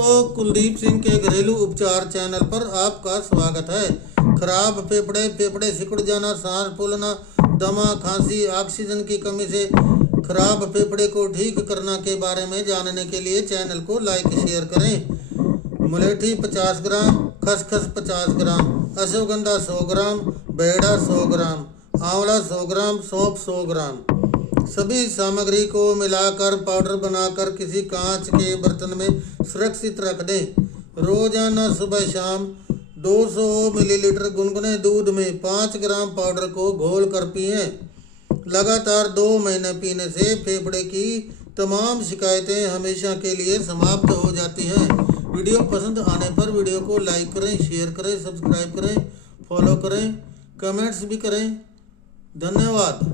दोस्तों, कुलदीप सिंह के घरेलू उपचार चैनल पर आपका स्वागत है। खराब फेफड़े, फेफड़े सिकुड़ जाना, सांस फूलना, दमा, खांसी, ऑक्सीजन की कमी से खराब फेफड़े को ठीक करने के बारे में जानने के लिए चैनल को लाइक शेयर करें। मुलेठी 50 ग्राम, खसखस 50 ग्राम, अश्वगंधा 100 ग्राम, बेड़ा 100 ग्राम, आंवला 100 ग्राम, सौंफ 100 ग्राम। सभी सामग्री को मिलाकर पाउडर बनाकर किसी कांच के बर्तन में सुरक्षित रख दें। रोजाना सुबह शाम 200 मिलीलीटर गुनगुने दूध में 5 ग्राम पाउडर को घोल कर पिएं। लगातार 2 महीने पीने से फेफड़े की तमाम शिकायतें हमेशा के लिए समाप्त हो जाती हैं। वीडियो पसंद आने पर वीडियो को लाइक करें, शेयर करें, सब्सक्राइब करें, फॉलो करें, कमेंट्स भी करें। धन्यवाद।